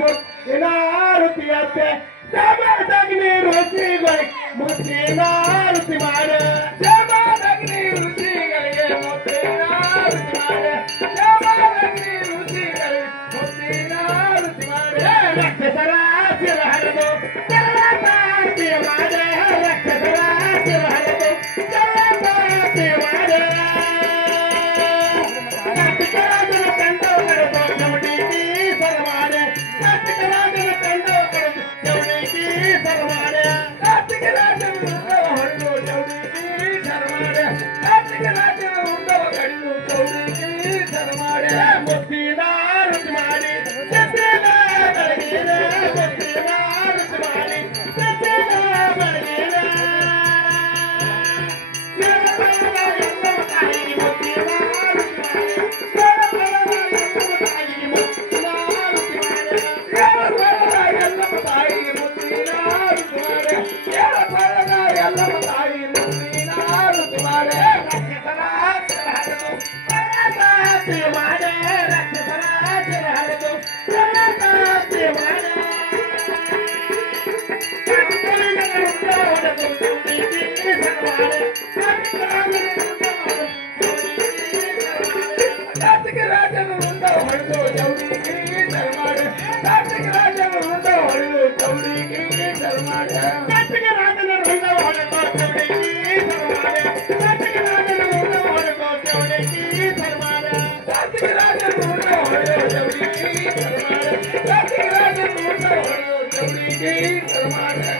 ಮುತ್ತಿನಾರುತಿಯತ್ತೆ ಜಮದಗ್ನಿ ಋಷಿಗಳಿಗೆ ಮುತ್ತಿನಾರುತಿ ಮಾಡೆ ಜಮದಗ್ನಿ ಋಷಿಗಳಿಗೆ ಮುತ್ತಿನಾರುತಿ ಮಾಡೆ ಜಮದಗ್ನಿ ಋಷಿಗಳಿಗೆ ಮುತ್ತಿನಾರುತಿ ಮಾಡೆ ರಕ್ಷಸರ ಶಿರ ಹರಿದು ಜಲಪಾತಿ ಮಾಡೆ ರಕ್ಷಸರ ಶಿರ ಹರಿದು ಜಲಪಾತಿ ಮಾಡೆ ಕಾರ್ತಿಕರಾಜನ ಕಂಡು ಕರೆದು ಚೌಡಿಕಿ ಸರಮಾಡೆ ಕಾರ್ತಿಕರಾಜನ ಕಂಡು ಕರೆದು ಚೌಡಿಕಿ ಸರಮಾಡೆ ಕಾರ್ತಿಕರಾಜನ ಹೊಡೆದು ಚೌಡಿಕಿ ಸರಮಾಡೆ ಕಾರ್ತಿಕರಾಜನ ಉಂಡವ ಕಡಿದು ಚೌಡಿಕಿ ಸರಮಾಡೆ ಮುತ್ತಿನಾರುತಿ ಮಾಡಿ ಚಂದ್ರನ ಬೆಳಗಿನ ಮುತ್ತಿನಾರುತಿ ಮಾಡಿ ಚಂದ್ರನ ಬೆಳಗಿನ ಎಲ್ಲವ ತಾಯಿ ಮುತ್ತಿನಾರುತಿ ಮಾಡಿ Hey,